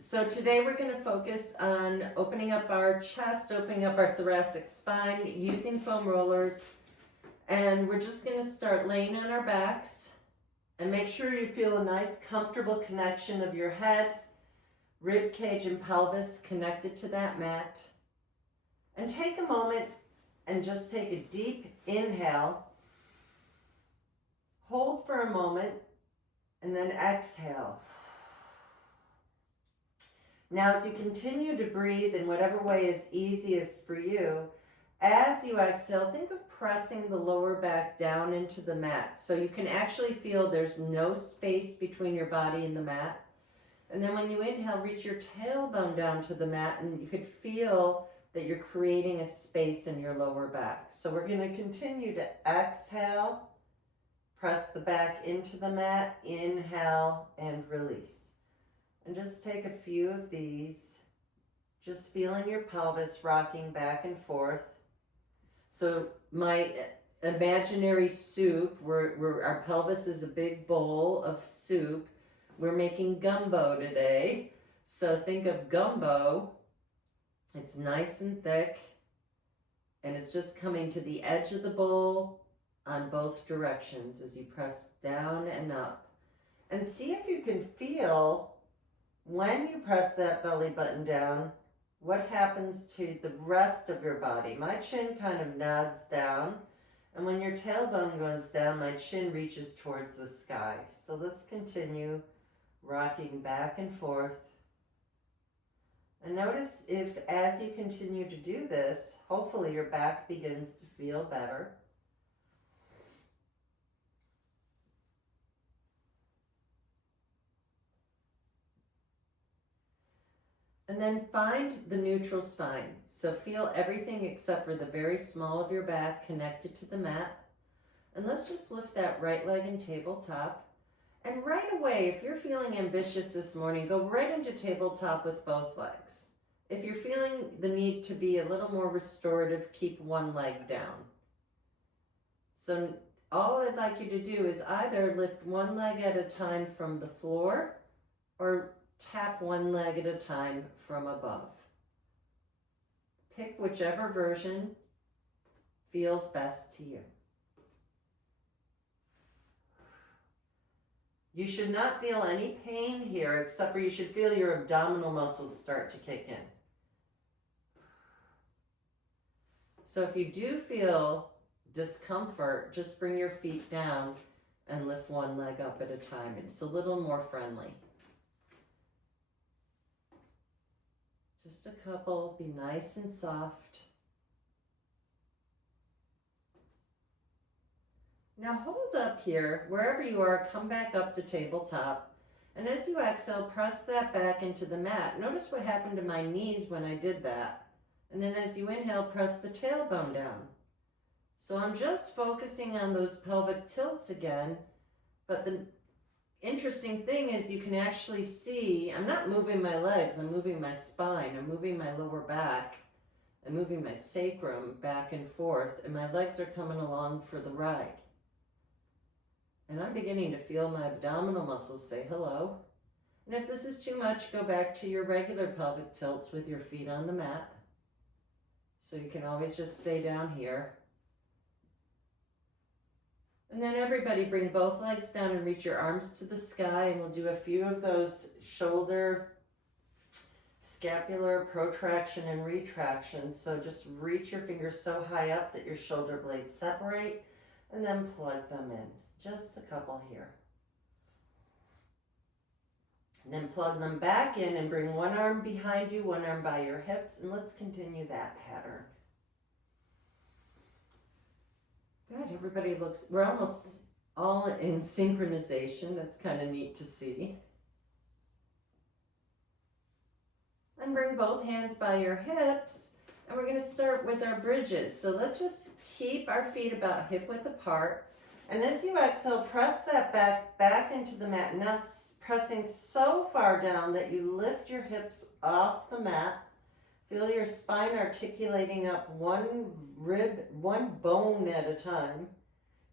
So today we're going to focus on opening up our chest, opening up our thoracic spine using foam rollers. And we're just going to start laying on our backs and make sure you feel a nice comfortable connection of your head, rib cage and pelvis connected to that mat. And take a moment and just take a deep inhale. Hold for a moment and then exhale. Now, as you continue to breathe in whatever way is easiest for you, as you exhale, think of pressing the lower back down into the mat. So you can actually feel there's no space between your body and the mat. And then when you inhale, reach your tailbone down to the mat, and you could feel that you're creating a space in your lower back. So we're going to continue to exhale, press the back into the mat, inhale, and release. And just take a few of these, just feeling your pelvis rocking back and forth. So my imaginary soup, where our pelvis is a big bowl of soup, we're making gumbo today. So think of gumbo. It's nice and thick, and it's just coming to the edge of the bowl on both directions as you press down and up. And see if you can feel, when you press that belly button down, what happens to the rest of your body. My chin kind of nods down, and when your tailbone goes down, my chin reaches towards the sky. So let's continue rocking back and forth. And notice if, as you continue to do this, hopefully your back begins to feel better. And then find the neutral spine. So feel everything except for the very small of your back connected to the mat. And let's just lift that right leg in tabletop. And right away, if you're feeling ambitious this morning, go right into tabletop with both legs. If you're feeling the need to be a little more restorative, keep one leg down. So all I'd like you to do is either lift one leg at a time from the floor or tap one leg at a time from above. Pick whichever version feels best to you. You should not feel any pain here, except for you should feel your abdominal muscles start to kick in. So if you do feel discomfort, just bring your feet down and lift one leg up at a time. It's a little more friendly. Just a couple, be nice and soft. Now hold up here, wherever you are, come back up to tabletop. And as you exhale, press that back into the mat. Notice what happened to my knees when I did that. And then as you inhale, press the tailbone down. So I'm just focusing on those pelvic tilts again, but the interesting thing is you can actually see, I'm not moving my legs, I'm moving my spine, I'm moving my lower back, I'm moving my sacrum back and forth, and my legs are coming along for the ride. And I'm beginning to feel my abdominal muscles say hello. And if this is too much, go back to your regular pelvic tilts with your feet on the mat. So you can always just stay down here. And then everybody bring both legs down and reach your arms to the sky, and we'll do a few of those shoulder, scapular protraction and retraction. So just reach your fingers so high up that your shoulder blades separate, and then plug them in. Just a couple here. And then plug them back in and bring one arm behind you, one arm by your hips, and let's continue that pattern. Good, everybody looks, we're almost all in synchronization. That's kind of neat to see. And bring both hands by your hips, and we're going to start with our bridges. So let's just keep our feet about hip width apart. And as you exhale, press that back into the mat. Now pressing so far down that you lift your hips off the mat. Feel your spine articulating up one rib, one bone at a time.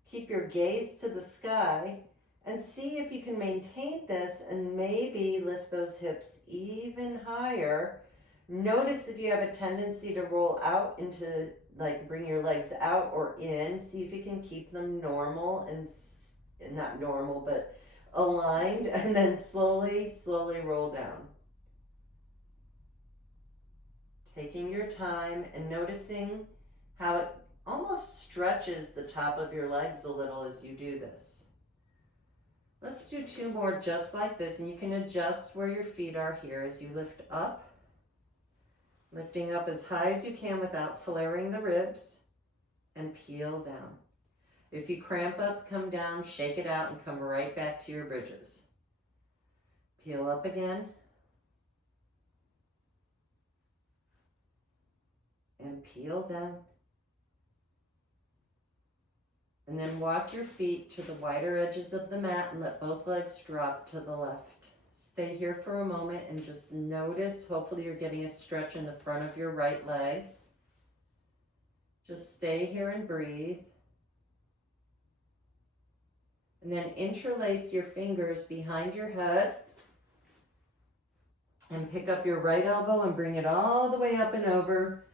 Keep your gaze to the sky And see if you can maintain this and maybe lift those hips even higher. Notice if you have a tendency to roll out into, like, bring your legs out or in. See if you can keep them normal and not normal, but aligned, and then slowly roll down. Taking your time and noticing how it almost stretches the top of your legs a little as you do this. Let's do 2 more just like this, and you can adjust where your feet are here as you lift up. Lifting up as high as you can without flaring the ribs, and peel down. If you cramp up, come down, shake it out, and come right back to your bridges. Peel up again. And peel down. And then walk your feet to the wider edges of the mat and let both legs drop to the left. Stay here for a moment and just notice, hopefully you're getting a stretch in the front of your right leg. Just stay here and breathe. And then interlace your fingers behind your head and pick up your right elbow and bring it all the way up and over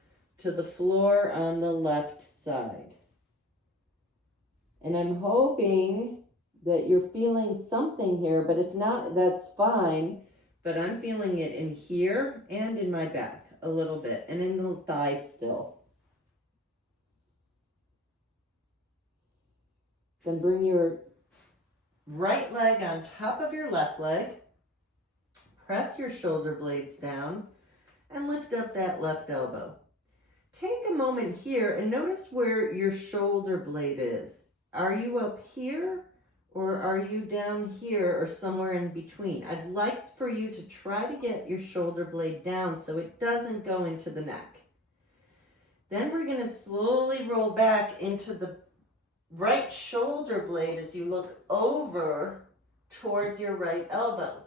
to the floor on the left side. And I'm hoping that you're feeling something here, but if not, that's fine. But I'm feeling it in here and in my back a little bit, and in the thigh still. Then bring your right leg on top of your left leg. Press your shoulder blades down and lift up that left elbow. Take a moment here and notice where your shoulder blade is. Are you up here or are you down here or somewhere in between? I'd like for you to try to get your shoulder blade down so it doesn't go into the neck. Then we're going to slowly roll back into the right shoulder blade as you look over towards your right elbow.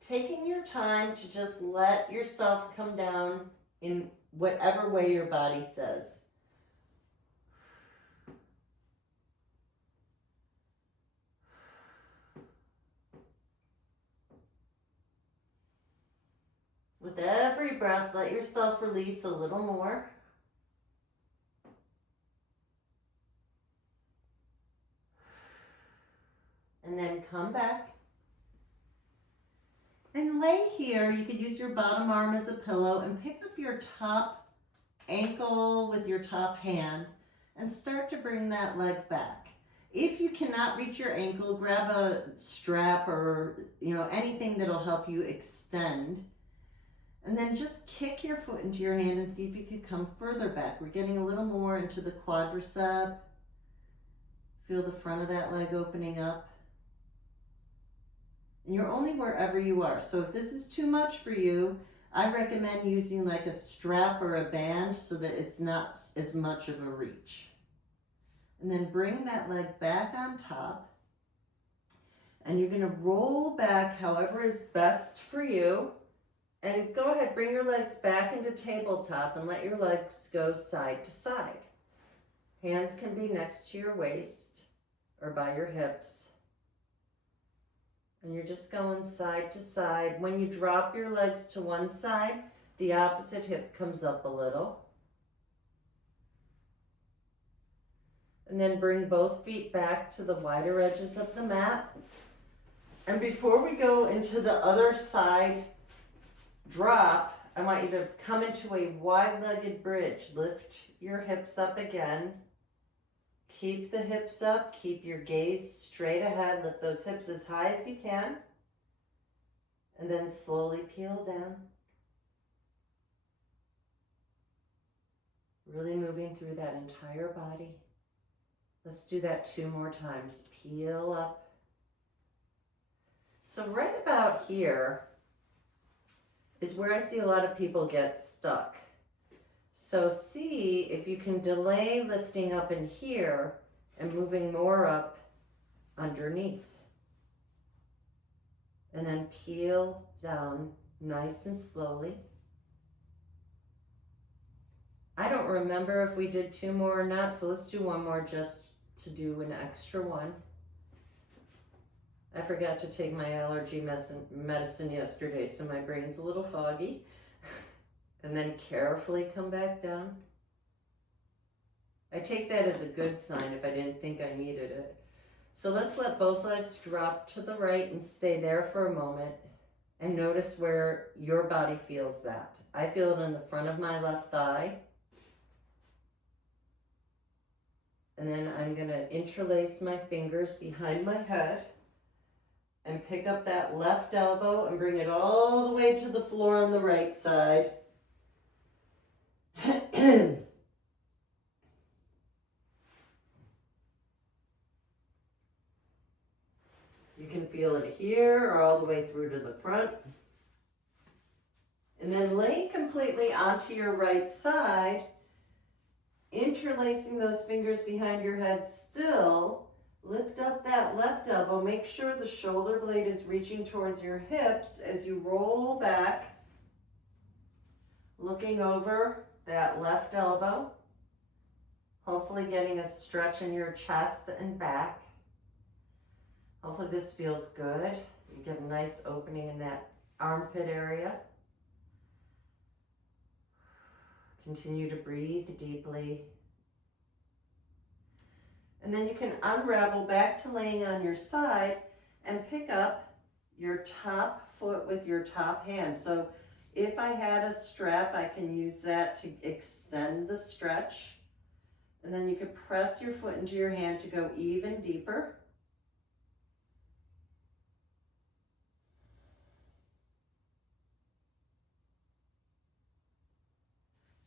Taking your time to just let yourself come down in whatever way your body says. With every breath, let yourself release a little more. And then come back. And lay here. You could use your bottom arm as a pillow and pick up your top ankle with your top hand and start to bring that leg back. If you cannot reach your ankle, grab a strap or anything that'll help you extend. And then just kick your foot into your hand and see if you could come further back. We're getting a little more into the quadricep. Feel the front of that leg opening up. And you're only wherever you are. So if this is too much for you, I recommend using like a strap or a band so that it's not as much of a reach. And then bring that leg back on top. And you're going to roll back however is best for you. And go ahead, bring your legs back into tabletop and let your legs go side to side. Hands can be next to your waist or by your hips. And you're just going side to side. When you drop your legs to one side, the opposite hip comes up a little. And then bring both feet back to the wider edges of the mat. And before we go into the other side drop, I want you to come into a wide-legged bridge. Lift your hips up again. Keep the hips up. Keep your gaze straight ahead. Lift those hips as high as you can. And then slowly peel down. Really moving through that entire body. Let's do that 2 more times. Peel up. So right about here is where I see a lot of people get stuck. So see if you can delay lifting up in here and moving more up underneath. And then peel down nice and slowly. I don't remember if we did 2 more or not, so let's do 1 more just to do an extra one. I forgot to take my allergy medicine yesterday, so my brain's a little foggy. And then carefully come back down. I take that as a good sign if I didn't think I needed it. So let's let both legs drop to the right and stay there for a moment and notice where your body feels that. I feel it in the front of my left thigh. And then I'm gonna interlace my fingers behind my head and pick up that left elbow and bring it all the way to the floor on the right side. You can feel it here or all the way through to the front. And then lay completely onto your right side, interlacing those fingers behind your head still. Lift up that left elbow. Make sure the shoulder blade is reaching towards your hips as you roll back, looking over that left elbow. Hopefully getting a stretch in your chest and back. Hopefully this feels good. You get a nice opening in that armpit area. Continue to breathe deeply. And then you can unravel back to laying on your side and pick up your top foot with your top hand. So if I had a strap, I can use that to extend the stretch. And then you could press your foot into your hand to go even deeper.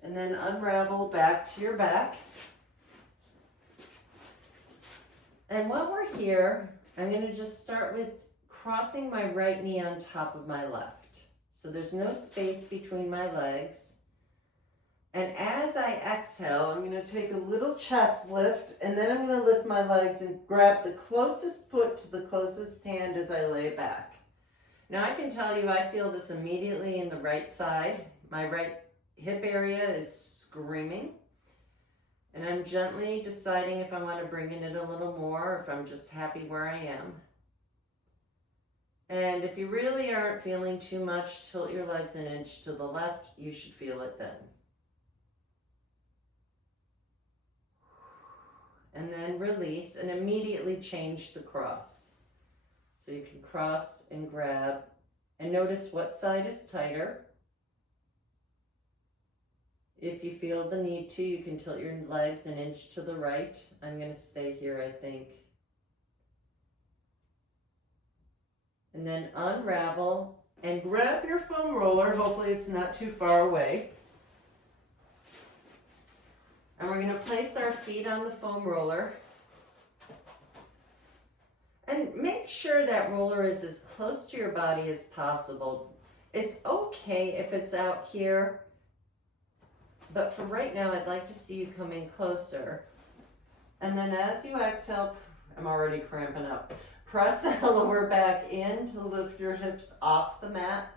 And then unravel back to your back. And while we're here, I'm going to just start with crossing my right knee on top of my left. So there's no space between my legs. And as I exhale, I'm going to take a little chest lift, and then I'm going to lift my legs and grab the closest foot to the closest hand as I lay back. Now I can tell you I feel this immediately in the right side. My right hip area is screaming. And I'm gently deciding if I want to bring in it a little more or if I'm just happy where I am. And if you really aren't feeling too much, tilt your legs an inch to the left. You should feel it then. And then release and immediately change the cross. So you can cross and grab and notice what side is tighter. If you feel the need to, you can tilt your legs an inch to the right. I'm going to stay here, I think. And then unravel and grab your foam roller. Hopefully it's not too far away. And we're going to place our feet on the foam roller. And make sure that roller is as close to your body as possible. It's okay if it's out here. But for right now, I'd like to see you come in closer. And then as you exhale, I'm already cramping up. Press that lower back in to lift your hips off the mat.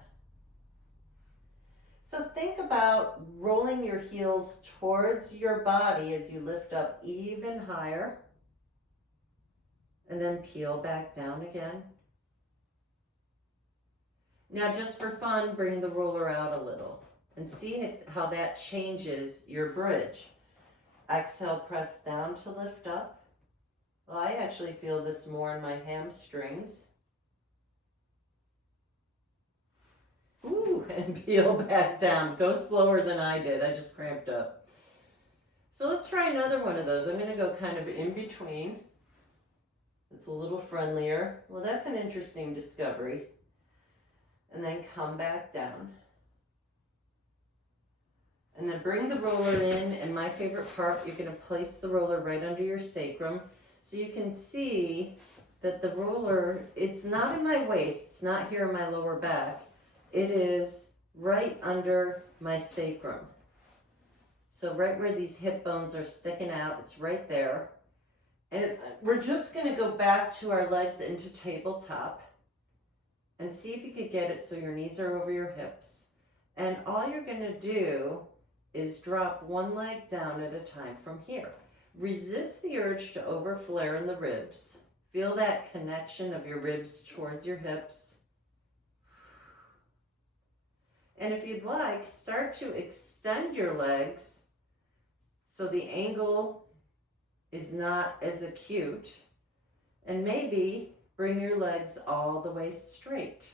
So think about rolling your heels towards your body as you lift up even higher. And then peel back down again. Now just for fun, bring the roller out a little. And see how that changes your bridge. Exhale, press down to lift up. Well, I actually feel this more in my hamstrings. Ooh, and peel back down. Go slower than I did. I just cramped up. So let's try another one of those. I'm going to go kind of in between. It's a little friendlier. Well, that's an interesting discovery. And then come back down. And then bring the roller in, and my favorite part, you're going to place the roller right under your sacrum. So you can see that the roller, it's not in my waist, it's not here in my lower back. It is right under my sacrum. So right where these hip bones are sticking out, it's right there. And we're just going to go back to our legs into tabletop and see if you could get it so your knees are over your hips. And all you're going to do is drop one leg down at a time from here. Resist the urge to over flare in the ribs. Feel that connection of your ribs towards your hips. And if you'd like, start to extend your legs so the angle is not as acute. And maybe bring your legs all the way straight.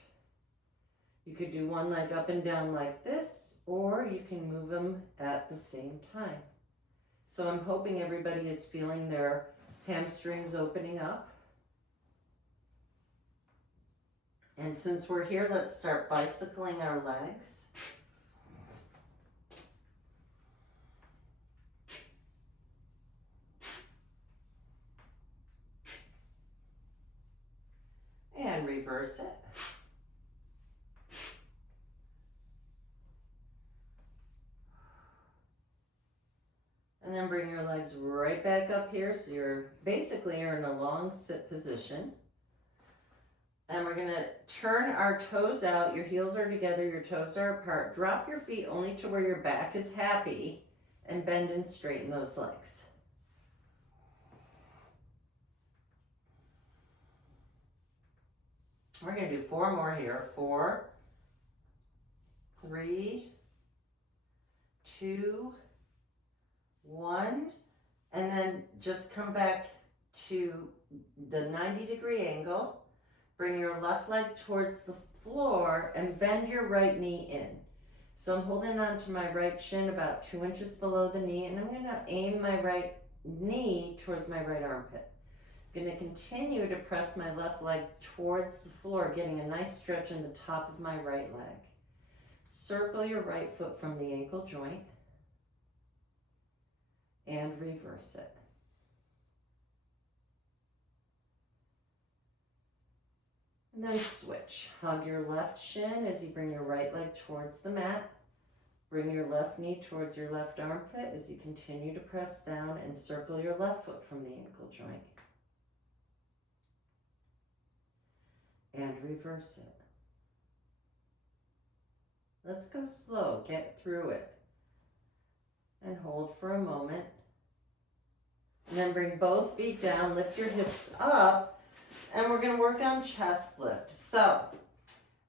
You could do one leg up and down like this, or you can move them at the same time. So I'm hoping everybody is feeling their hamstrings opening up. And since we're here, let's start bicycling our legs. And reverse it. And then bring your legs right back up here. So you're in a long sit position. And we're gonna turn our toes out. Your heels are together, your toes are apart. Drop your feet only to where your back is happy and bend and straighten those legs. We're gonna do 4 more here. 4, 3, 2, 1, and then just come back to the 90-degree angle. Bring your left leg towards the floor and bend your right knee in. So I'm holding on to my right shin about 2 inches below the knee, and I'm gonna aim my right knee towards my right armpit. I'm gonna continue to press my left leg towards the floor, getting a nice stretch in the top of my right leg. Circle your right foot from the ankle joint and reverse it. And then switch. Hug your left shin as you bring your right leg towards the mat. Bring your left knee towards your left armpit as you continue to press down and circle your left foot from the ankle joint. And reverse it. Let's go slow, get through it. And hold for a moment. And then bring both feet down, lift your hips up, and we're gonna work on chest lift. So,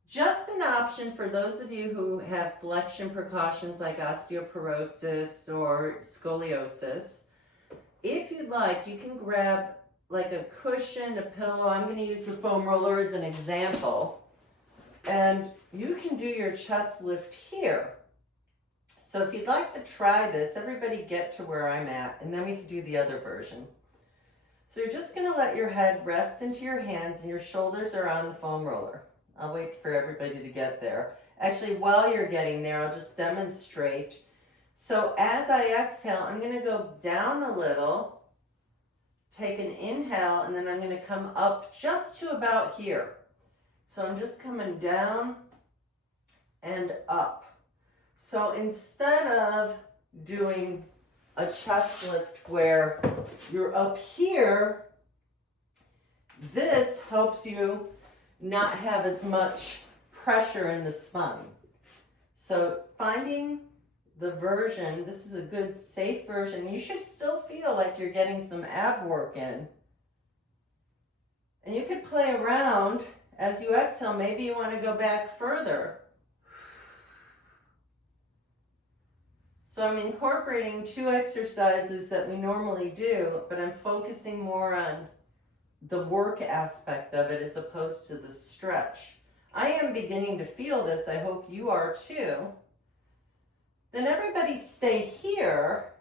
just an option for those of you who have flexion precautions like osteoporosis or scoliosis. If you'd like, you can grab like a cushion, a pillow. I'm gonna use the foam roller as an example. And you can do your chest lift here. So if you'd like to try this, everybody get to where I'm at, and then we can do the other version. So you're just gonna let your head rest into your hands and your shoulders are on the foam roller. I'll wait for everybody to get there. Actually, while you're getting there, I'll just demonstrate. So as I exhale, I'm gonna go down a little, take an inhale, and then I'm gonna come up just to about here. So I'm just coming down and up. So instead of doing a chest lift where you're up here, this helps you not have as much pressure in the spine. So finding the version, this is a good safe version. You should still feel like you're getting some ab work in. And you could play around as you exhale. Maybe you want to go back further. So I'm incorporating 2 exercises that we normally do, but I'm focusing more on the work aspect of it as opposed to the stretch. I am beginning to feel this. I hope you are too. Then everybody stay here,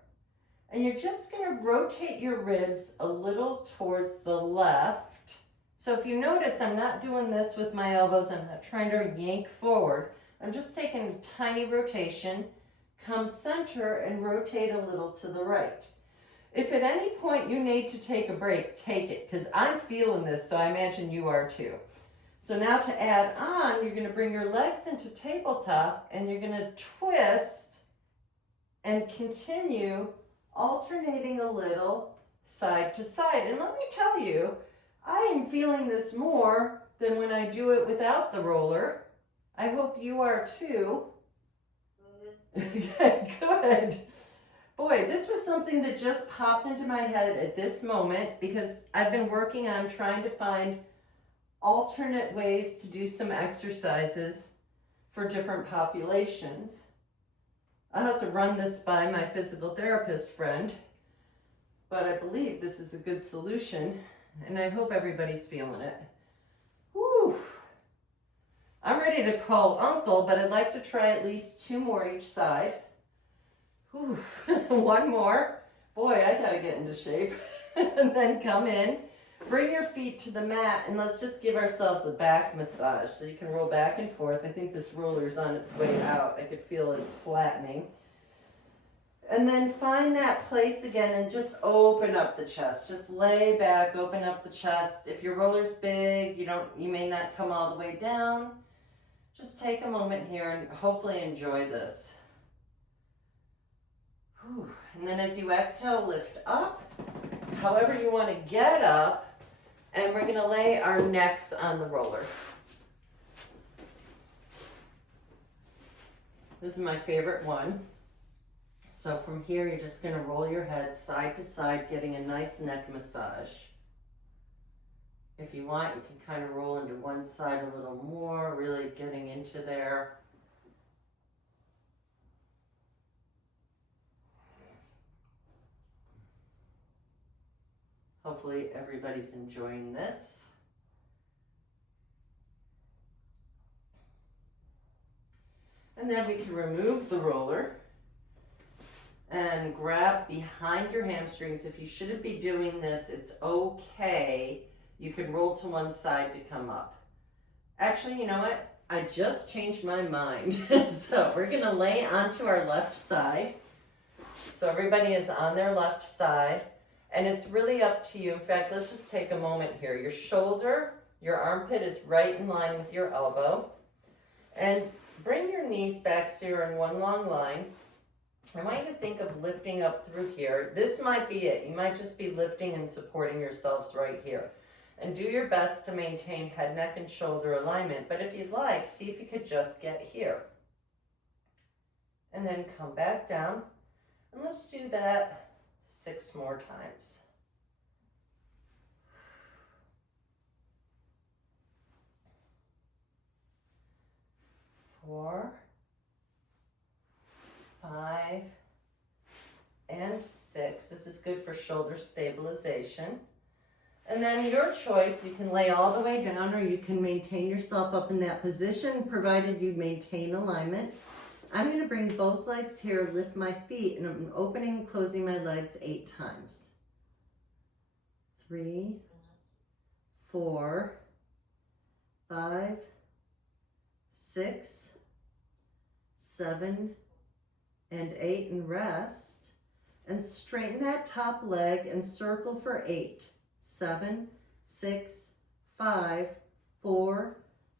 and you're just going to rotate your ribs a little towards the left. So if you notice, I'm not doing this with my elbows. I'm not trying to yank forward. I'm just taking a tiny rotation. Come center and rotate a little to the right. If at any point you need to take a break, take it, because I'm feeling this, so I imagine you are too. So now to add on, you're going to bring your legs into tabletop and you're going to twist and continue alternating a little side to side. And let me tell you, I am feeling this more than when I do it without the roller. I hope you are too. Okay, good. Boy, this was something that just popped into my head at this moment because I've been working on trying to find alternate ways to do some exercises for different populations. I'll have to run this by my physical therapist friend, but I believe this is a good solution, and I hope everybody's feeling it. Whew. I'm ready to call Uncle, but I'd like to try at least 2 more each side. Whew. 1 more. Boy, I gotta get into shape. And then come in. Bring your feet to the mat and let's just give ourselves a back massage. So you can roll back and forth. I think this roller's on its way out. I could feel it's flattening. And then find that place again and just open up the chest. Just lay back, open up the chest. If your roller's big, you may not come all the way down. Just take a moment here and hopefully enjoy this. Whew. And then as you exhale, lift up. However you want to get up. And we're going to lay our necks on the roller. This is my favorite one. So from here, you're just going to roll your head side to side, getting a nice neck massage. If you want, you can kind of roll into one side a little more, really getting into there. Hopefully everybody's enjoying this. And then we can remove the roller and grab behind your hamstrings. If you shouldn't be doing this, it's okay. You can roll to one side to come up. Actually, you know what? I just changed my mind. So we're gonna lay onto our left side. So everybody is on their left side. And it's really up to you. In fact, let's just take a moment here. Your shoulder, your armpit is right in line with your elbow. And bring your knees back so you're in one long line. I want you to think of lifting up through here. This might be it. You might just be lifting and supporting yourselves right here. And do your best to maintain head, neck, and shoulder alignment. But if you'd like, see if you could just get here. And then come back down. And let's do that 6 more times. Four, 5, and 6. This is good for shoulder stabilization. And then your choice, you can lay all the way down or you can maintain yourself up in that position, provided you maintain alignment. I'm going to bring both legs here, lift my feet, and I'm opening and closing my legs 8 times. 3, 4, 5, 6, 7, and 8, and rest. And straighten that top leg and circle for 8. 7, 6, 5, 4,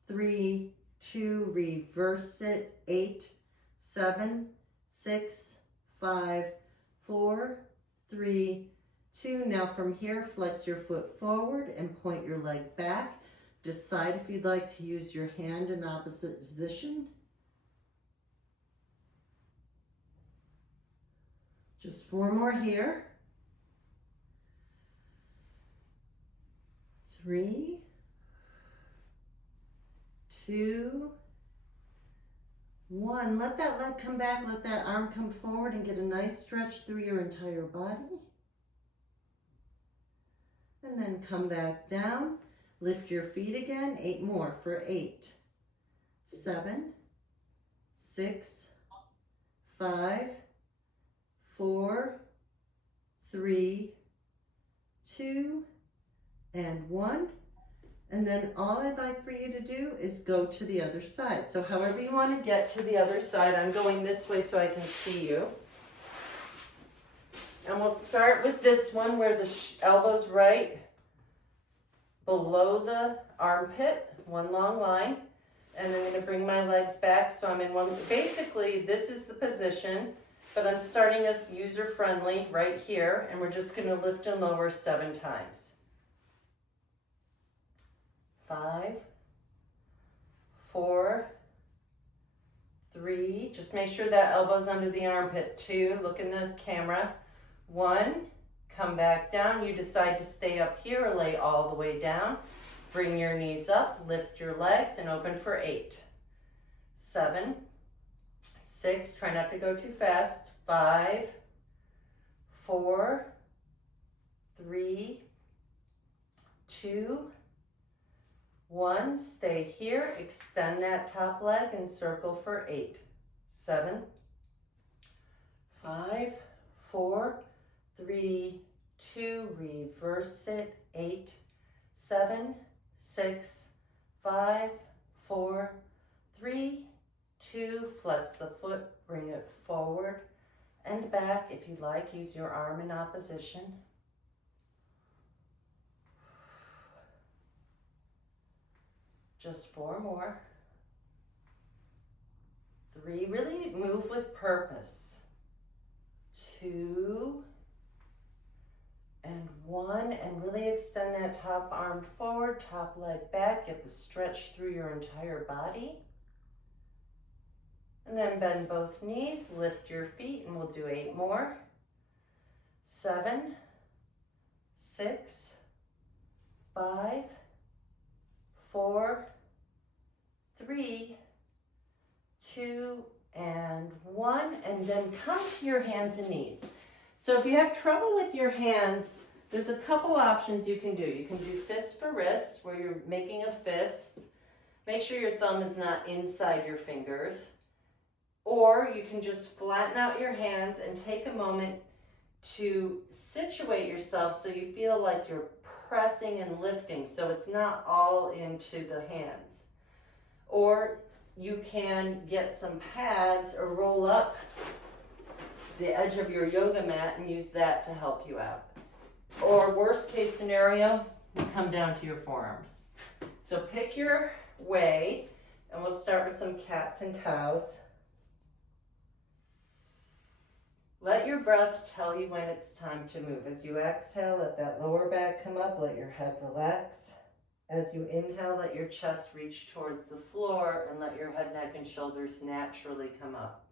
3, 2, reverse it, 8, 7, 6, 5, 4, 3, 2. Now from here, flex your foot forward and point your leg back. Decide if you'd like to use your hand in opposite position. Just 4 more here. 3, 2, 1. Let that leg come back, let that arm come forward and get a nice stretch through your entire body. And then come back down, lift your feet again, 8 more for 8, 7, 6, 5, 4, 3, 2, and 1. And then all I'd like for you to do is go to the other side. So however you want to get to the other side, I'm going this way so I can see you. And we'll start with this one where the elbow's right below the armpit, one long line. And I'm going to bring my legs back so I'm in one. Basically, this is the position, but I'm starting us user-friendly right here. And we're just going to lift and lower 7 times. 5, 4, 3, just Just make sure that elbow's under the armpit. 2, look in the camera. 1, come back down. You decide to stay up here or lay all the way down. Bring your knees up, lift your legs, and open for 8. 7, 6, try not to go too fast. 5, 4, 3, 2, 1. Stay here, extend that top leg and circle for 8. 7, 5, 4, 3, 2, reverse it. 8, 7, 6, 5, 4, 3, 2, flex the foot, bring it forward and back. If you like, use your arm in opposition. Just 4 more. 3, really move with purpose. 2, and 1, and really extend that top arm forward, top leg back, get the stretch through your entire body. And then bend both knees, lift your feet, and we'll do 8 more. 7, 6, 5, 4, 3, 2, and 1, and then come to your hands and knees. So if you have trouble with your hands, there's a couple options you can do. You can do fists for wrists, where you're making a fist. Make sure your thumb is not inside your fingers. Or you can just flatten out your hands and take a moment to situate yourself so you feel like you're pressing and lifting, so it's not all into the hands. Or you can get some pads or roll up the edge of your yoga mat and use that to help you out. Or worst case scenario, you come down to your forearms. So pick your way, and we'll start with some cats and cows. Let your breath tell you when it's time to move. As you exhale, let that lower back come up, let your head relax. As you inhale, let your chest reach towards the floor and let your head, neck, and shoulders naturally come up.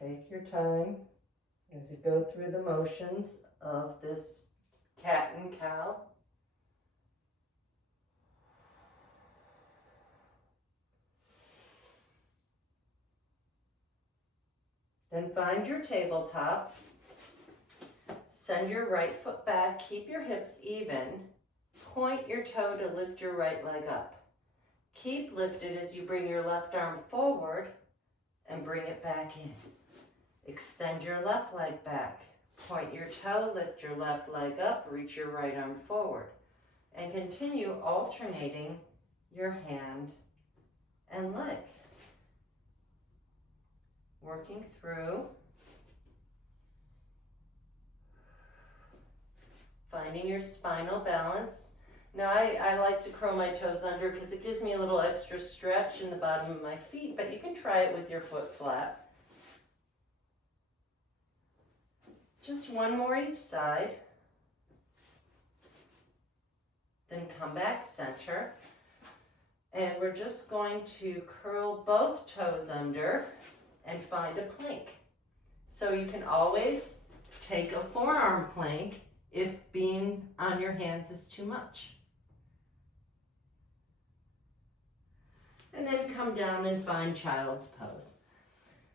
Take your time as you go through the motions of this cat and cow. Then find your tabletop. Send your right foot back, keep your hips even. Point your toe to lift your right leg up. Keep lifted as you bring your left arm forward and bring it back in. Extend your left leg back. Point your toe, lift your left leg up, reach your right arm forward. And continue alternating your hand and leg. Working through. Finding your spinal balance. Now I like to curl my toes under because it gives me a little extra stretch in the bottom of my feet, but you can try it with your foot flat. Just 1 more each side. Then come back center. And we're just going to curl both toes under and find a plank. So you can always take a forearm plank if being on your hands is too much. And then come down and find child's pose.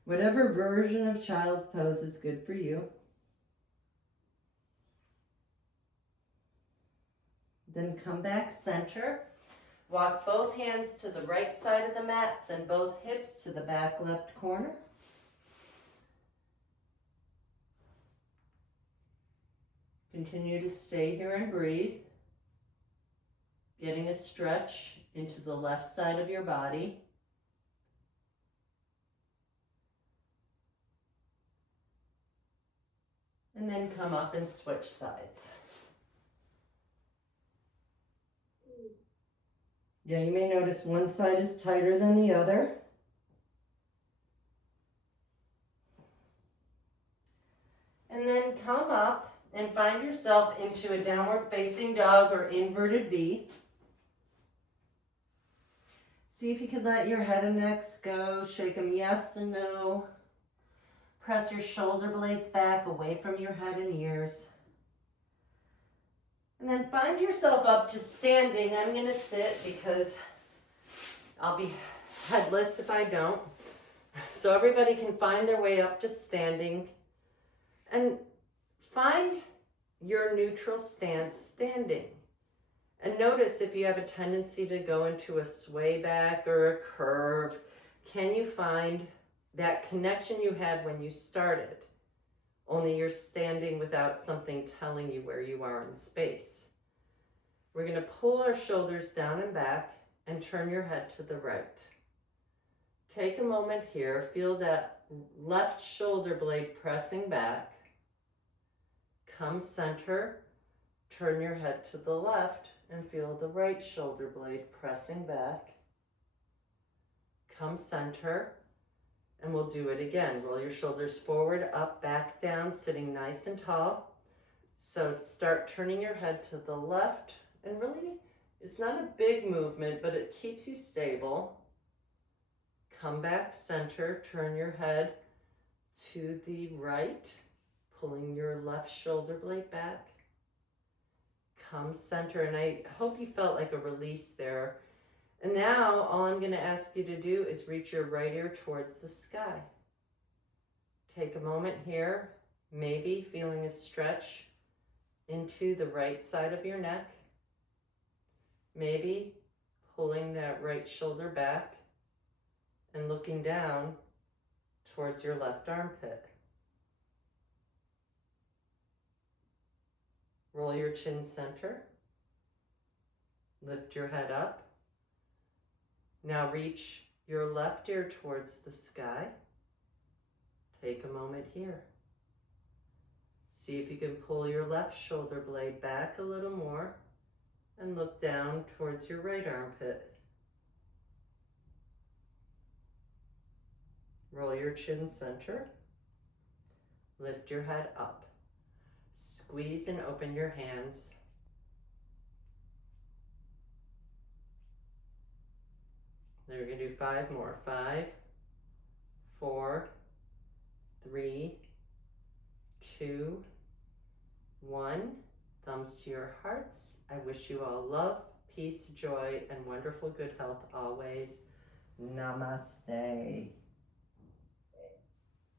Whatever version of child's pose is good for you. Then come back center. Walk both hands to the right side of the mat, send both hips to the back left corner. Continue to stay here and breathe. Getting a stretch into the left side of your body. And then come up and switch sides. Yeah, you may notice one side is tighter than the other. And then come up and find yourself into a downward facing dog or inverted V. See if you can let your head and necks go. Shake them yes and no. Press your shoulder blades back away from your head and ears. And then find yourself up to standing. I'm going to sit because I'll be headless if I don't. So everybody can find their way up to standing. And find your neutral stance standing. And notice if you have a tendency to go into a sway back or a curve, can you find that connection you had when you started? Only you're standing without something telling you where you are in space. We're going to pull our shoulders down and back and turn your head to the right. Take a moment here. Feel that left shoulder blade pressing back. Come center. Turn your head to the left and feel the right shoulder blade pressing back. Come center. And we'll do it again. Roll your shoulders forward, up, back, down, sitting nice and tall. So start turning your head to the left. And really, it's not a big movement, but it keeps you stable. Come back center, turn your head to the right, pulling your left shoulder blade back. Come center, and I hope you felt like a release there. And now all I'm going to ask you to do is reach your right ear towards the sky. Take a moment here, maybe feeling a stretch into the right side of your neck. Maybe pulling that right shoulder back and looking down towards your left armpit. Roll your chin center. Lift your head up. Now reach your left ear towards the sky. Take a moment here. See if you can pull your left shoulder blade back a little more and look down towards your right armpit. Roll your chin center. Lift your head up. Squeeze and open your hands. Then we're going to do 5 more. 5, 4, 3, 2, 1. Thumbs to your hearts. I wish you all love, peace, joy, and wonderful good health always. Namaste.